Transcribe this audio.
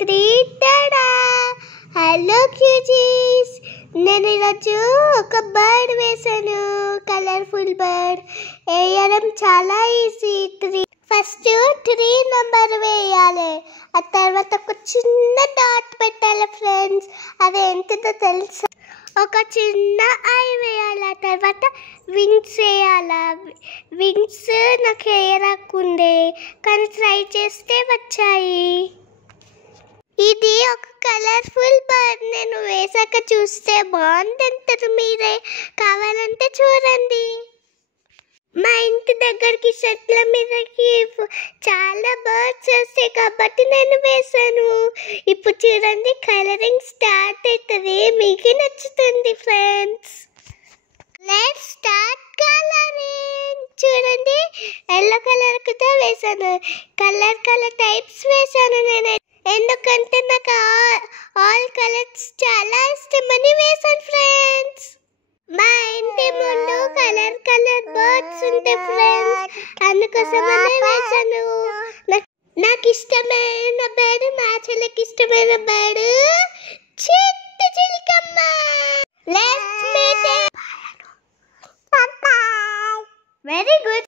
Three ta-da. Hello cuties, నేను ఈరోజు ఒక బర్డ్ వేసాను. కలర్ఫుల్ బర్డ్ వేయడం చాలా ఈజీ. ఫస్ట్ 3 నెంబర్ వేయాలి. ఆ తర్వాత ఒక చిన్న డాట్ పెట్టాలి ఫ్రెండ్స్. అది ఎంతదో తెలుసా? ఒక చిన్న ఐ వేయాలి. ఆ తర్వాత వింగ్స్ వేయాలి. వింగ్స్ నాకు వేయరాకుండే, కానీ ట్రై చేస్తే వచ్చాయి. ఇది ఒక కలర్ఫుల్ బర్డ్. నేను వేసాక చూస్తే బాగుందంటారు మీరే. కావాలంటే చూడండి. మా ఇంటి దగ్గరికి చెట్ల మీదకి చాలా బర్డ్స్ వస్తాయి కాబట్టి నేను వేసాను. ఇప్పుడు చూడండి, కలరింగ్ స్టార్ట్ అవుతుంది. మీకు నచ్చుతుంది ఫ్రెండ్స్. Let's start colouring. చూడండి, ఎల్లో కలర్ కూడా వేసాను. కలర్ టైప్స్ వేసాను నేను, ఎందుకంటే నాకు ఆల్ కలర్స్ చాలా ఇష్టమని వేసాను ఫ్రెండ్స్. మా ఇంటి ముందు కలర్ బర్డ్స్ ఉంటాయి ఫ్రెండ్స్, అందుకోసమనే వేసాను. నాకు ఇష్టమైన బర్డ్, మా చెల్లికి ఇష్టమైన బర్డ్ చిట్టి.